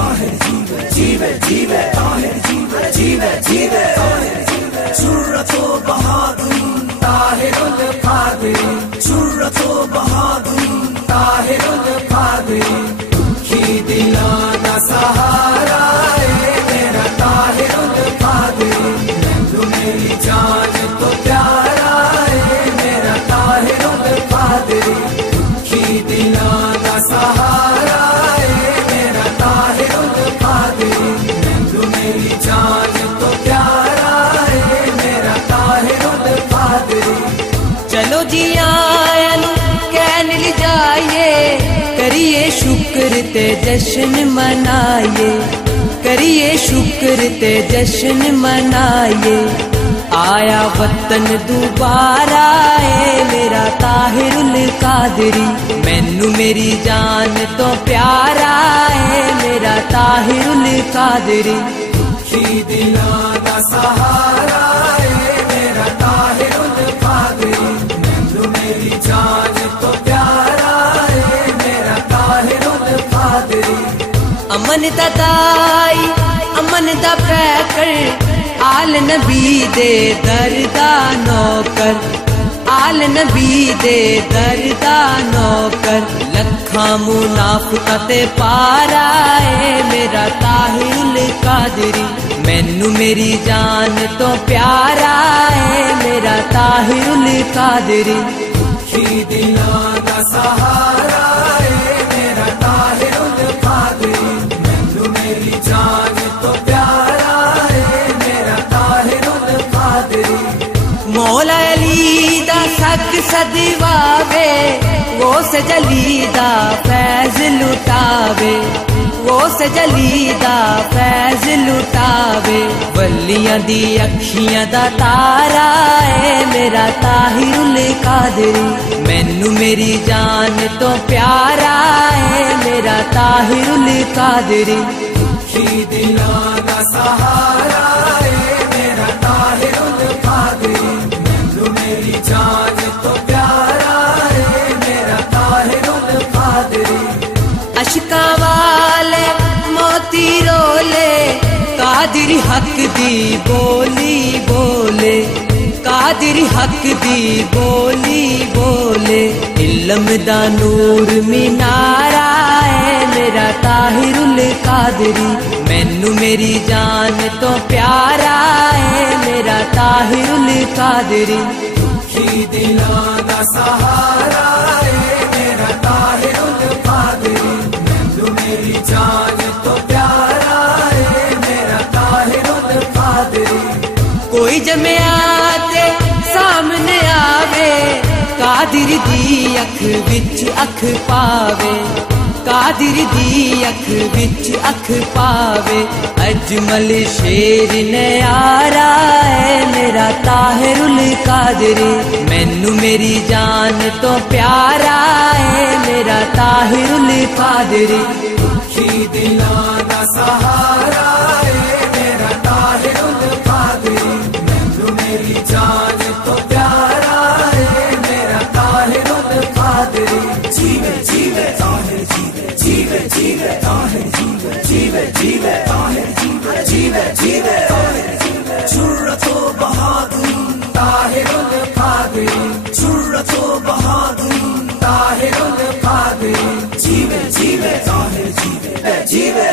ताहिर जीवे जीवे जीवे ताहिर जीवे जीवे जीवे जुर्रतो बहादुरी ताहिरुल कादरी जुर्रतो बहादुरी ताहिरुल कादरी दुखी दिला दा सहारा मेरा ताहिरुल कादरी तू मेरी जान तो प्यारा मेरा ताहिरुल कादरी दुखी दिला दा सहारा मेरा ताहिरुल कादरी तू मेरी जान तो प्यारा मेरा ताहिरुल कादरी। चलो जी आयन कहन ली जाइए करिए शुक्र ते जश्न मनाइए करिए शुक्र ते जश्न मनाइए आया वतन दोबारा मेरा ताहिरुल कादरी मैनू मेरी जान तो प्यारा मेरा ताहिरुल कादरी दुखी दिला दा सहारा मेरा ताहिरुल कादरी मैनू मेरी जान तो प्यारा मेरा ताहिरुल कादरी। अमन दा दाई अमन दा पैकर आल नबी दे दरदा नौकर आल नबी दे दरदा नौकर लखा मुनाफिका ते पारा मेरा ताहिरुल कादरी मैनू मेरी जान तो प्यारा मेरा ताहिरुल कादरी दुखी दिला दा सहारा मेरा ताहिरुल कादरी मैनू मेरी जान तो प्यारा मेरा ताहिरुल कादरी। मौला अली दा सक सदवावे वो सजली दा फैज लुटावे वो सजली दा फैज लुटावे वलियां दी अखियां दा तारा मेरा ताहिरुल कादरी मैनू मेरी जान तो प्यारा मेरा ताहिरुल कादरी दुखी दिला दा सहारा मेरा ताहिरुल कादरी मैनू मेरी जान तो प्यारा मेरा ताहिरुल कादरी। अशका वाले मोती रोले कादरी हक दी बोली बोले कादरी हक दी बोली बोले इल्म दा नूर मीनारा मेरा ताहिरुल कादरी मैनू मेरी जान तो प्यारा मेरा ताहिरुल कादरी दुखी दिला दा सहारा मेरा ताहिरुल कादरी मैनू मेरी जान तो प्यारा मेरा ताहिरुल कादरी। कोई जमियाते सामने आवे कादरी दी अख विच अख पावे कादरी दी अख विच अख पावे अजमल शेर नयारा मेरा ताहिरुल कादरी मैनू मेरी जान तो प्यारा मेरा ताहिरुल कादरी दुखी दिला दा सहारा मेरा ताहिरुल कादरी मैनू मेरी जान तो प्यारा मेरा ताहिरुल कादरी जीवे जीवे ताहिर जीवे जीवे जीवे ताहिर जीवे जीवे जीवे ताहिर जीवे जीवे जीवे जुर्रतो बहादुरी ताहिरुल कादरी जुर्रतो बहादुरी ताहिरुल कादरी जीवे जीवे ताहिर जीवे जीवे